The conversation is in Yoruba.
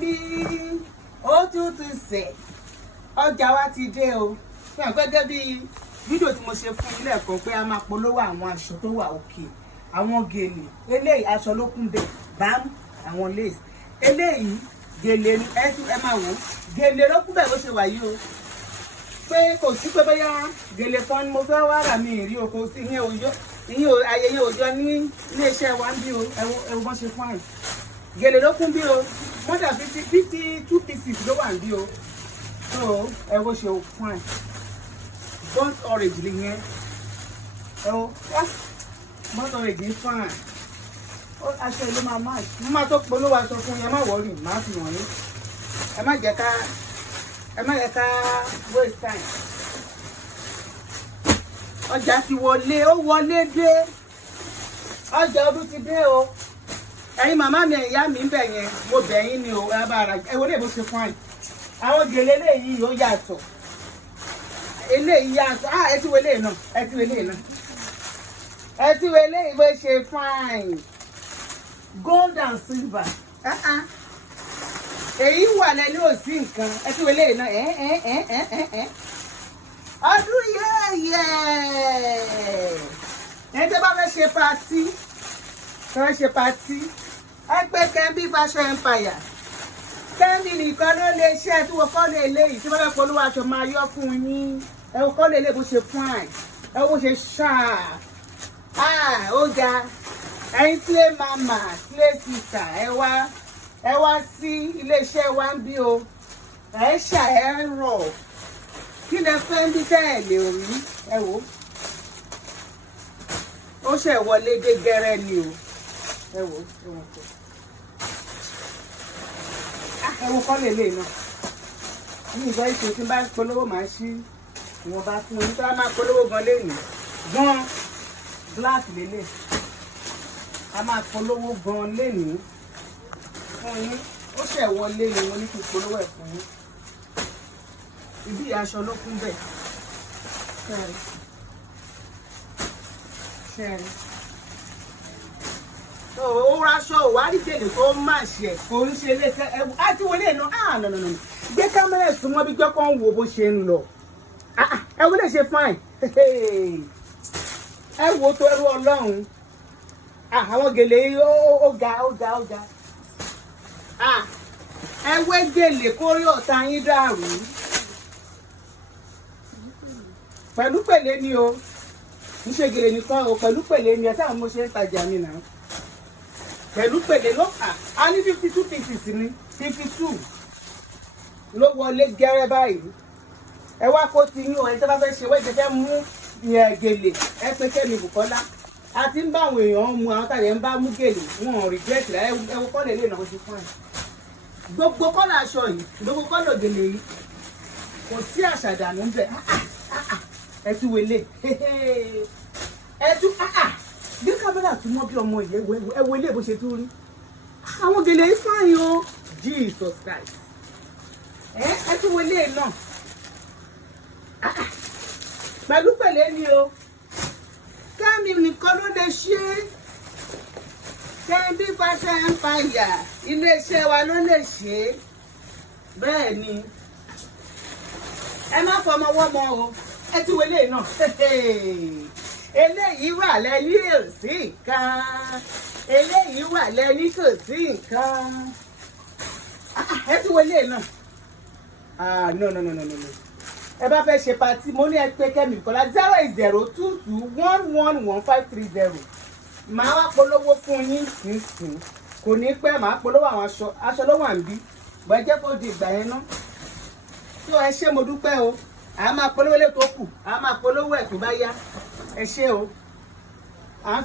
tèmi ó tútù sẹ̀ ọjà wa ti dé o fún àgbẹ̀gẹ́ bí fídíò tí mo ṣe fún ilé ẹ̀kọ́ pé a máa polówó àwọn aṣọ tó wà òkè àwọn gèlè eléyìí aṣọ ló kún bẹ́ẹ̀ bámú àwọn lace eléyìí gèlè ẹ máa wò gèlè ló kún bẹ́ẹ̀ bó ṣe wà yìí o pé kò sí pé bóyá gèlè kan ni mo fẹ́ wá rà mí ìrí o kò sí ìyẹn ayẹyẹ òjò ní iléeṣẹ́ wa ń bí o ẹ wo bọ́n ṣe fún àyè gèlè ló kún bí o more than 52 pieces ló wà ń bí o so ẹ wo ṣe fún àyè burnt orange lè yẹn ẹ wo burnt orange ń fún àyè aṣọ ìlú máa máa mo máa tó polówó aṣọ fún yẹn má wọrí má fi wọ̀nyí ẹ má jẹ́ ká waste time ọjà ti wọlé ó wọlé dé ọjà ọdún ti dé o ẹ̀yin màmá mi ìyá mi ń bẹ̀ yẹn mo bẹ̀ yín ni o ẹ bá ara ẹ wọlé bó ṣe fún àyè àwọn gèlè eléyìí ó yàtọ̀ eléyìí yàtọ̀ ẹ ti wọlé náà ẹ ti wọlé náà ẹ ti wọlé bó ṣe fine gold and silver èyí wà lẹ́ni ò sí nǹkan ẹ ti wọlé náà ọdún yẹ́ẹ̀yẹ́ ẹni tó bá fẹ́ ṣe patí ẹ pé Kẹ́mi fashion empire Kẹ́mi nìkan ló lè ṣe tí wọ́n kọ́ lè léyìí tí wọ́n fẹ́ polówó aṣọ máa yọ fún yín ẹ wọ́n kọ́ lè lé bó ṣe fine ẹ bó ṣe ṣáà ó ga ẹ̀yin sílé mama sílé sísà ẹ wá sí iléeṣẹ́ wa ń bí o ẹ ṣà ẹ rọ̀ kí lẹ fẹ́ ń bí tẹ́ ẹ̀ lè rí ẹ wò ó ṣe wọlé dé gẹ́rẹ́ ni o ẹ wò ẹ wò kọ́ lè lè náà ní ìgbà ìṣe tí n bá polówó máa ṣí ìwọ̀n bá fún un tí wọ́n máa polówó gan lẹ́yìn gan gíláàsì lélẹ̀ a máa polówó gan lẹ́yìn fún yín ó ṣe wọlé ni mo ní kí n polówó ẹ̀ fún yín ibi aṣọ ló kún bẹ́ẹ̀ ṣẹ́ẹ̀rì ó raṣọ òwárí gèlè tó má ṣe kò ń ṣe léṣe ẹwù àti wọlé náà nà gbé kámẹ́rà súnmọ́ bí gbẹ́kọ̀ ń wo bó ṣe ń lọ ẹwù lè ṣe fine ẹ wo tó ẹrú ọlọ́run àwọn gèlè ó ga ẹ wé gèlè kórí ọ̀tá yín dàrú pẹ̀lú pèlé ni o ń ṣe gèlè nìkan o pẹ̀lú pèlé ni ẹ sáà mo ṣe ń tajà mi náà pẹ̀lú pèlé ló kà á ní 52 pieces ní 52 ló wọlé gẹ́rẹ́ báyìí ẹ wá kó ti yín o ẹni tó bá fẹ́ ṣe wẹ́ẹ̀dẹ̀ fẹ́ mú gèlè ẹ pé Kẹ́mi Bùkọ́lá a ti ń bá àwọn èèyàn mu àwọn tàyẹ̀ ń bá mú gèlè wọn ò regret rẹ ẹ wo kọ́lẹ̀ lè náà ṣe fún ẹ gbogbo kọ́lẹ̀ aṣọ yìí gbogbo kọ́lẹ̀ gèlè yìí kò sí àṣàdànù ń bẹ ẹ tún wele ẹ tún bí kámẹ́rà tún mọ́ bí ọmọ yìí ẹ wele bó ṣe tún rí àwọn gèlè yìí fáyìn o Jesus Christ ẹ tún wele náà pẹ̀lú pẹ̀lẹ́ ni o Kẹ́mi nìkan ló lè ṣe Kẹ́mi fashion empire iléeṣẹ́ wa ló lè ṣe bẹ́ẹ̀ ni ẹ má fọmọ wọ́mọ o ẹ ti wọlé náà eléyìí wà lẹ́ni kò sí nǹkan eléyìí wà lẹ́ni kò sí nǹkan ẹ ti wọlé náà no ẹ bá fẹ́ ṣe patí mo ní ẹ pé Kẹ́mi Bùkọ́lá 08022111530 màá wá polówó fún yín nísìn kò ní pẹ́ màá polówó àwọn aṣọ ló wà ń bí bọ́ ẹ jẹ́ kó di ìgbà yẹn náà tó ẹ ṣé mo dúpẹ́ o a máa polówó lé tó kù a máa polówó ẹ̀ tó bá yá ẹ ṣé o.